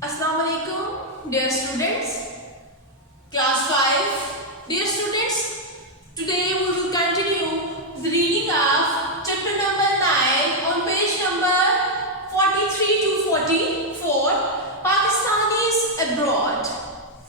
Assalamu alaikum, dear students, class 5. Dear students, today we will continue the reading of chapter number 9 on page number 43 to 44, Pakistanis abroad.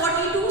42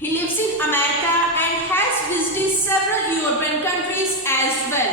He lives in America and has visited several European countries as well.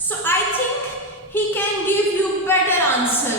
So I think he can give you better answer.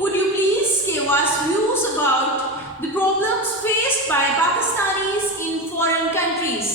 would you please give us views about the problems faced by Pakistanis in foreign countries.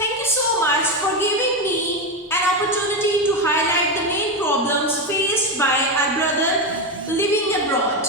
thank you so much for giving me an opportunity to highlight the main problems faced by our brother living abroad.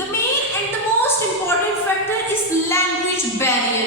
The main and the most important factor is language barrier.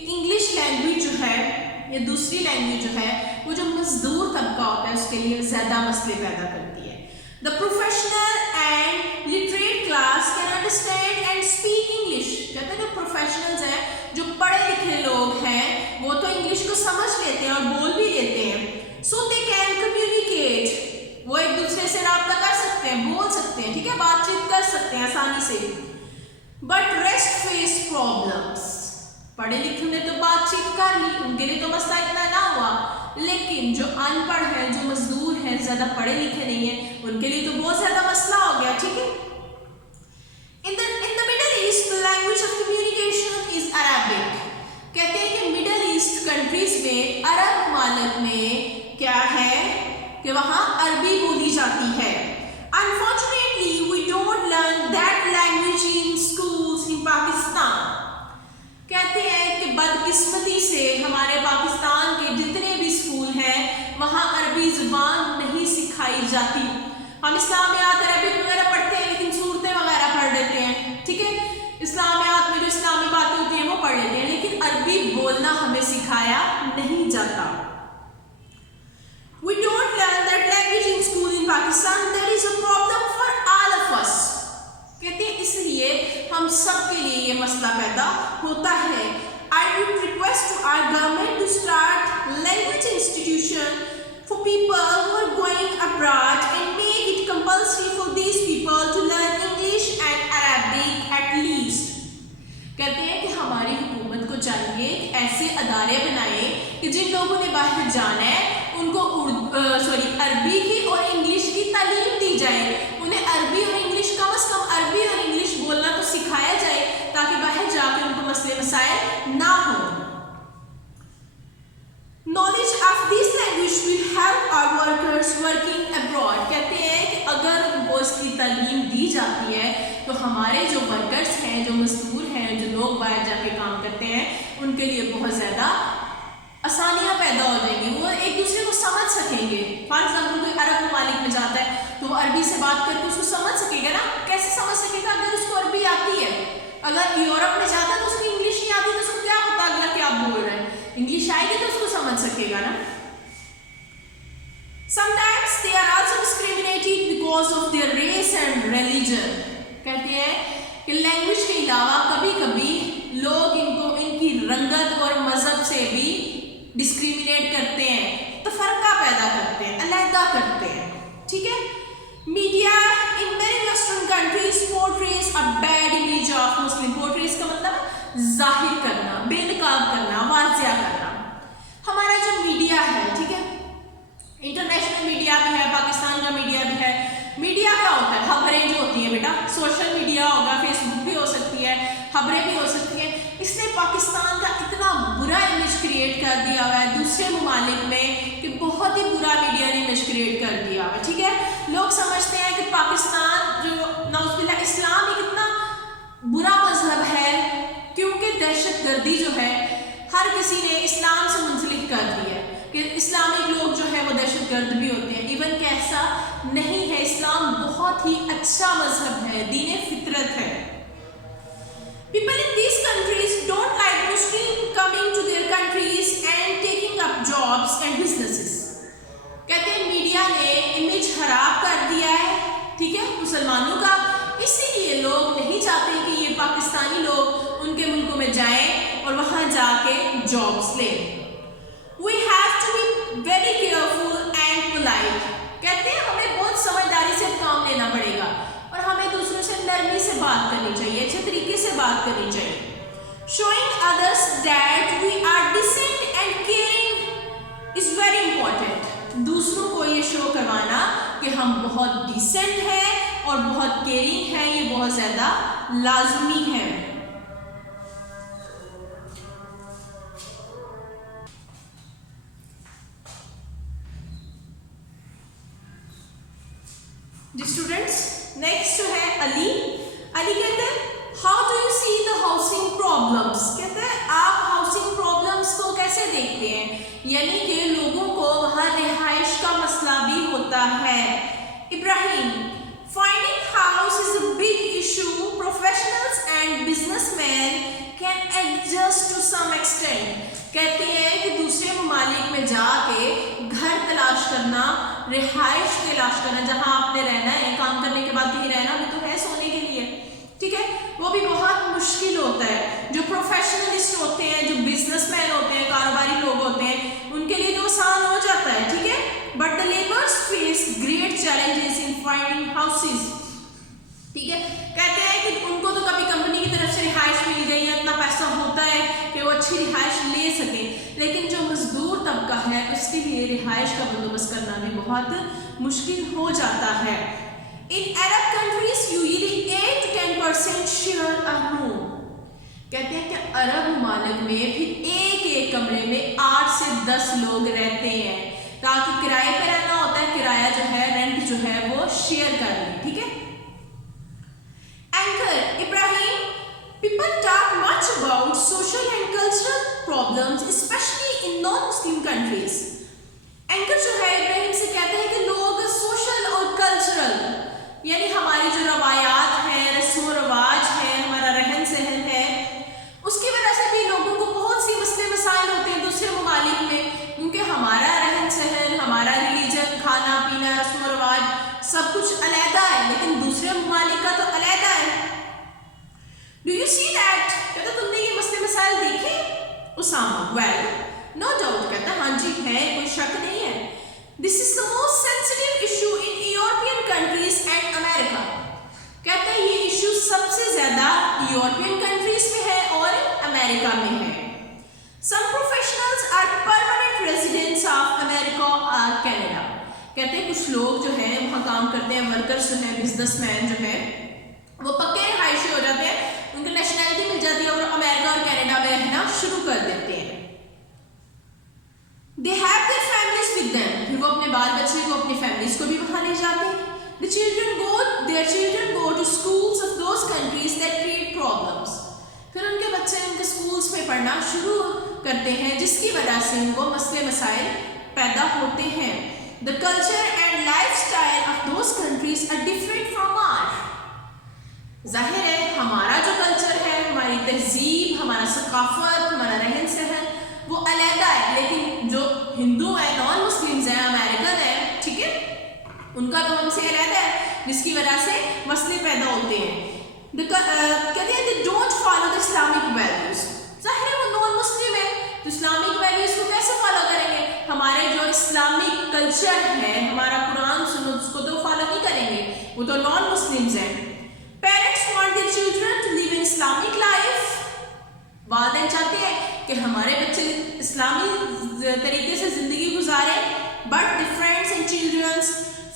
English language جو ہے یا دوسری language جو ہے وہ جو مزدور طبقہ ہوتا ہے اس کے لیے زیادہ مسئلے پیدا کرتی ہے. The professional and literate class can understand and speak English. کہتے ہیں جو پروفیشنلز ہیں, جو پڑھے لکھے لوگ ہیں, وہ تو انگلش کو سمجھ لیتے ہیں اور بول بھی لیتے ہیں. So they can communicate. وہ ایک دوسرے سے رابطہ کر سکتے ہیں, بول سکتے ہیں, ٹھیک ہے, بات چیت کر سکتے ہیں آسانی سے. But rest face problems. پڑھے لکھے نے تو بات چیت کر لی, ان کے لیے تو مسئلہ اتنا نہ ہوا, لیکن جو ان پڑھ ہیں, جو مزدور ہیں, زیادہ پڑھے لکھے نہیں ہیں, ان کے لیے تو بہت زیادہ مسئلہ ہو گیا. ٹھیک ہے. In the Middle East, the language of communication is Arabic. کہتے ہیں کہ مڈل ایسٹ کنٹریز میں, عرب ممالک میں کیا ہے کہ وہاں عربی بولی جاتی ہے. Unfortunately, we don't learn that language in schools in Pakistan. کہتے ہیں کہ بدقسمتی سے ہمارے پاکستان کے جتنے بھی اسکول ہیں وہاں عربی زبان نہیں سکھائی جاتی. ہم اسلامیات عربک وغیرہ پڑھتے ہیں لیکن صورتیں وغیرہ پڑھ لیتے ہیں, ٹھیک ہے, اسلامیات میں جو اسلامی باتیں ہوتی ہیں وہ پڑھ لیتے ہیں, لیکن عربی بولنا ہمیں سکھایا نہیں جاتا. We don't learn that language in school in Pakistan. That is a problem for all of us. کہتے ہیں اس لیے ہم سب کے لیے یہ مسئلہ پیدا ہوتا ہے. I would request to our government to start language institution for people who are going abroad and make it compulsory for these people to learn English and Arabic at least. کہتے ہیں کہ ہماری حکومت کو چاہیے کہ ایسے ادارے بنائے کہ جن لوگوں نے باہر جانا ہے ان کو عربی کی اور انگلش کی تعلیم دی جائے. انہیں عربی اور انگلش, کم از کم عربی اور انگلش بولنا تو سکھایا جائے تاکہ باہر جا کے ان کو مسئلے مسائل نہ ہوں. Knowledge of this language will help our workers working abroad. کہتے ہیں کہ اگر ان کو اس کی تعلیم دی جاتی ہے تو ہمارے جو ورکرز ہیں, جو مزدور ہیں, جو لوگ باہر جا کے کام کرتے ہیں, ان کے لیے بہت زیادہ آسانیاں پیدا ہو جائیں گی. وہ ایک دوسرے کو سمجھ سکیں گے. فار ایگزامپل کوئی عرب ممالک میں جاتا ہے تو وہ عربی سے بات کر کے اس کو سمجھ سکے گا نا. کیسے سمجھ سکے گا؟ اگر اس کو عربی آتی ہے. اگر یورپ میں جاتا ہے تو اس کو انگلش نہیں آتی تو اس کو کیا پتا اگلا کیا بول رہا ہے. انگلش آئے گی تو اس کو سمجھ سکے گا نا. Sometimes they are also discriminated because of their race and religion. کہتے ہیں کہ لینگویج کے علاوہ کبھی کبھی لوگ ان کی رنگت اور مذہب سے بھی ڈسکریمنیٹ کرتے ہیں, تفرقہ پیدا کرتے ہیں, علیحدہ کرتے ہیں. ٹھیک ہے. Media in many western countries portrays a bad image of Muslim. portrays کا مطلب ظاہر کرنا, بے نقاب کرنا, واضح کرنا. ہمارا جو میڈیا ہے, ٹھیک ہے, انٹرنیشنل میڈیا بھی ہے, پاکستان کا میڈیا بھی ہے. میڈیا کیا ہوتا ہے؟ خبریں جو ہوتی ہیں بیٹا, سوشل میڈیا ہوگا, فیس بک بھی ہو سکتی ہے, خبریں بھی ہو سکتی ہیں. اس نے پاکستان کا اتنا برا امیج کریٹ کر دیا ہوا ہے دوسرے ممالک میں کہ بہت ہی برا میڈیا نے امیج کریٹ کر دیا ہوا ہے. ٹھیک ہے. لوگ سمجھتے ہیں کہ پاکستان جو نعوذ باللہ اسلام ایک اتنا برا مذہب ہے کیونکہ دہشت گردی جو ہے ہر کسی نے اسلام سے منسلک کر دی ہے کہ اسلامک لوگ جو ہے وہ دہشت گرد بھی ہوتے ہیں. ایون کہ ایسا نہیں ہے. اسلام بہت ہی اچھا مذہب ہے, دین فطرت ہے. People in these countries don't like Muslims coming to their countries and taking up jobs and businesses. کہتے ہیں میڈیا نے امیج خراب کر دیا ہے, ٹھیک ہے, مسلمانوں کا. اسی لیے لوگ نہیں چاہتے کہ یہ پاکستانی لوگ ان کے ملکوں میں جائیں اور وہاں جا کے جابس لیں. We have to be very careful and polite. کہتے ہیں ہمیں بہت سمجھداری سے کام لینا پڑے گا اور ہمیں دوسروں سے نرمی سے بات کرنی چاہیے, اچھے طریقے سے بات کرنی چاہیے. Showing others that we are decent and caring is very important. دوسروں کو یہ شو کروانا کہ ہم بہت ڈیسنٹ ہیں اور بہت کیئرنگ ہیں, یہ بہت زیادہ لازمی ہے. جی اسٹوڈینٹس, نیکسٹ جو ہے علی. علی کہتے ہیں how do you see the housing problems. کہتے ہیں آپ ہاؤسنگ پرابلمس کو کیسے دیکھتے ہیں, یعنی کہ لوگوں کو وہاں رہائش کا مسئلہ بھی ہوتا ہے. ابراہیم, finding house is a big issue. Professionals and businessmen can just to some extent. کہتے ہیں کہ دوسرے ممالک میں جا کے گھر تلاش کرنا, رہائش تلاش کرنا, جہاں آپ نے رہنا ہے, کام کرنے کے بعد کہیں رہنا بھی تو ہے سونے کے لیے, ٹھیک ہے, وہ بھی بہت مشکل ہوتا ہے. جو پروفیشنلسٹ ہوتے ہیں, جو بزنس مین ہوتے ہیں, کاروباری لوگ ہوتے ہیں, ان کے لیے تو آسان ہو جاتا ہے, ٹھیک ہے. But the labours face great challenges in finding houses. ٹھیک ہے, کہتے ہیں کہ ان کو تو کبھی کمپنی کی طرف سے رہائش مل گئی ہے, اتنا پیسہ ہوتا ہے کہ وہ اچھی رہائش لے سکیں, لیکن جو مزدور طبقہ ہے اس کے لیے رہائش کا بندوبست کرنا بھی بہت مشکل ہو جاتا ہے. In Arab countries usually 8 to 10% share a room. کہتے ہیں کہ عرب ممالک میں پھر ایک کمرے میں 8 سے 10 لوگ رہتے ہیں, تاکہ کرائے پہ رہنا ہوتا ہے, کرایہ جو ہے, رینٹ جو ہے وہ شیئر کر لیں, ٹھیک ہے. Anchor Ibrahim, people talk much about social and cultural problems, especially in non-Muslim countries. Anchor جو ہے ابراہیم سے کہتے ہیں کہ لوگ سوشل اور کلچرل, یعنی ہماری جو روایات ہیں, رسم و رواج ہے, ہمارا رہن سہن ہے, اس کی وجہ سے بھی لوگوں کو بہت سی مسئلے مسائل ہوتے ہیں دوسرے ممالک میں, کیونکہ ہمارا رہن سہن, ہمارا ریلیجن, کھانا پینا, رسم و رواج سب کچھ علیحدہ ہے, لیکن دوسرے ممالک کا تو علیحدہ ہے. Do you see that? کہتا تم نے یہ مسئلے مسائل دیکھے؟ اسامہ, well, no doubt, کہتا ہاں جی ہے, کوئی شک نہیں ہے. This is the most sensitive issue in European countries and America. کہتا ہے یہ ایشو سب سے زیادہ یورپین کنٹریز میں ہے اور امریکہ میں ہے. Some professionals are permanent residents of America or Canada. کہتے ہیں کچھ لوگ جو ہیں وہاں کام کرتے ہیں, ورکرز جو ہیں, بزنس مین جو ہیں, وہ پکے رہائشی ہو جاتے ہیں, ان کو نیشنلٹی مل جاتی ہے اور امریکہ اور کینیڈا میں رہنا شروع کر دیتے ہیں. They have their families with them. پھر وہ اپنے بال بچے کو, اپنی فیملیز کو بھی وہاں لے جاتے ہیں. Their children go to schools of those countries that create problems. پھر ان کے بچے ان کے سکولز میں پڑھنا شروع کرتے ہیں, جس کی وجہ سے ان کو مسئلے مسائل پیدا ہوتے ہیں. The culture and lifestyle of those countries are different from ours. ظاہر ہے ہمارا جو کلچر ہے, ہماری تہذیب, ہمارا ثقافت, ہمارا رہن سہن وہ علیحدہ ہے, لیکن جو ہندو ہیں, نان مسلمز ہیں, امریکن ہیں, ٹھیک ہے, ان کا تو ہم سے علیحدہ ہے, جس کی وجہ سے مسئلے پیدا ہوتے ہیں. کہتے ہیں they don't follow the Islamic values. ظاہر ہے وہ نان مسلم ہے تو اسلامک ویلیوز کو کیسے فالو کریں گے؟ ہمارے جو اسلامک کلچر ہے, ہمارا قرآن سنت, اس کو تو فالو نہیں کریں گے, وہ تو نان مسلمز ہیں. Parents want their children to live in Islamic life. والدین چاہتے ہیں کہ ہمارے بچے اسلامی طریقے سے زندگی گزاریں, but the friends and children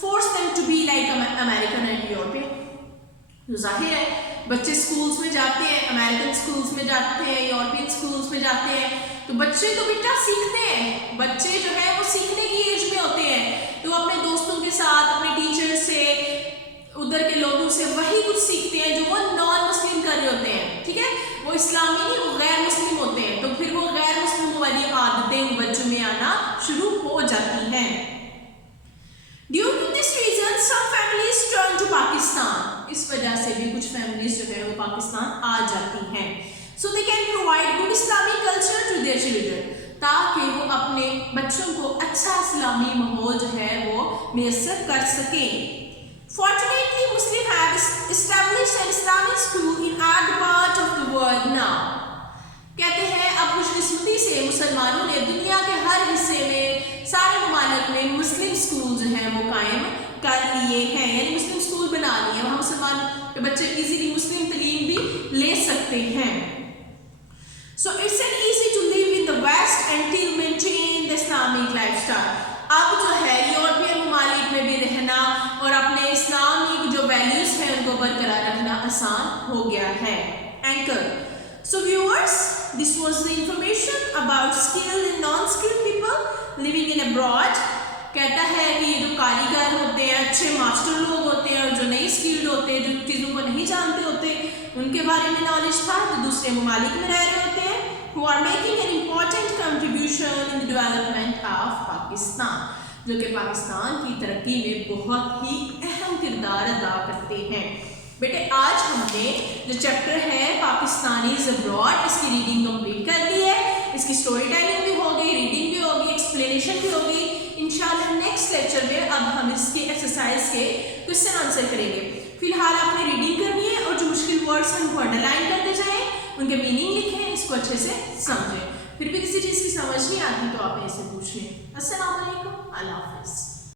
force them to be like American and European. ظاہر ہے بچے سکولز میں جاتے ہیں, امریکن سکولز میں جاتے ہیں, یورپین سکولز میں جاتے ہیں, تو بچے تو بیٹا سیکھتے ہیں, بچے جو ہے وہ سیکھنے کی ایج میں ہوتے ہیں, تو اپنے دوستوں کے ساتھ, اپنے ٹیچر سے, ادھر کے لوگوں سے وہی کچھ سیکھتے ہیں جو وہ نان مسلم کر رہے ہوتے ہیں, ٹھیک ہے, وہ اسلامی نہیں, وہ غیر مسلم ہوتے ہیں, تو پھر وہ غیر مسلم والی عادتیں ان بچوں میں آنا شروع ہو جاتی ہیں. Due to this reason, some families turn to Pakistan. اس وجہ سے بھی کچھ فیملیز جو ہے وہ پاکستان آ جاتی ہیں. So they can provide good Islamic culture to their children. تاکہ وہ اپنے بچوں کو اچھا اسلامی ماحول جو ہے وہ میسر کر سکیں. Fortunately, Muslims have established an Islamic school in other part of the world now. کہتے ہیں اب خوش قسمتی سے مسلمانوں نے دنیا کے ہر حصے میں, سارے ممالک میں مسلم اسکول جو ہیں وہ قائم کر لیے ہیں, یعنی مسلم اسکول بنا لیے, وہاں مسلمان کے بچے ایزیلی مسلم تعلیم بھی لے سکتے ہیں. So it's an easy to live in the West and still maintain the Islamic lifestyle. اب جو ہے یورپین ممالک میں بھی رہنا اور اپنے اسلامی جو ویلیوز ہیں ان کو برقرار رکھنا آسان ہو گیا ہے. Anchor. So viewers, this was the information about skilled and non-skilled people living in abroad. کہتا ہے کہ یہ جو کاریگر ہوتے ہیں, اچھے ماسٹر لوگ ہوتے ہیں, اور جو نہیں اسکلڈ ہوتے ہیں, جو چیزوں کو نہیں جانتے ہوتے, ان کے بارے میں نالج تھا, جو دوسرے ممالک میں رہ رہے ہوتے ہیں, who are making an important contribution in the development of Pakistan, جو کہ پاکستان کی ترقی میں بہت ہی اہم کردار ادا کرتے ہیں. بیٹے آج ہم نے جو چیپٹر ہے پاکستانیز ابراڈ اس کی ریڈنگ کمپلیٹ کر دی ہے. اس کی اسٹوری ٹیلنگ بھی ہوگی, ریڈنگ بھی ہوگی, ایکسپلینیشن بھی ہوگی. انشاءاللہ نیکسٹ لیکچر میں اب ہم اس کے ایکسرسائز کے کوشچن آنسر کریں گے. فی الحال آپ نے ریڈنگ کرنی ہے اور جو مشکل ورڈس ہیں ان کو انڈر لائن کرتے جائیں, ان کے میننگ لکھیں, اس کو اچھے سے سمجھیں. پھر بھی کسی چیز کی سمجھ نہیں آتی تو آپ ایسے پوچھ لیں. السلام علیکم, اللہ حافظ.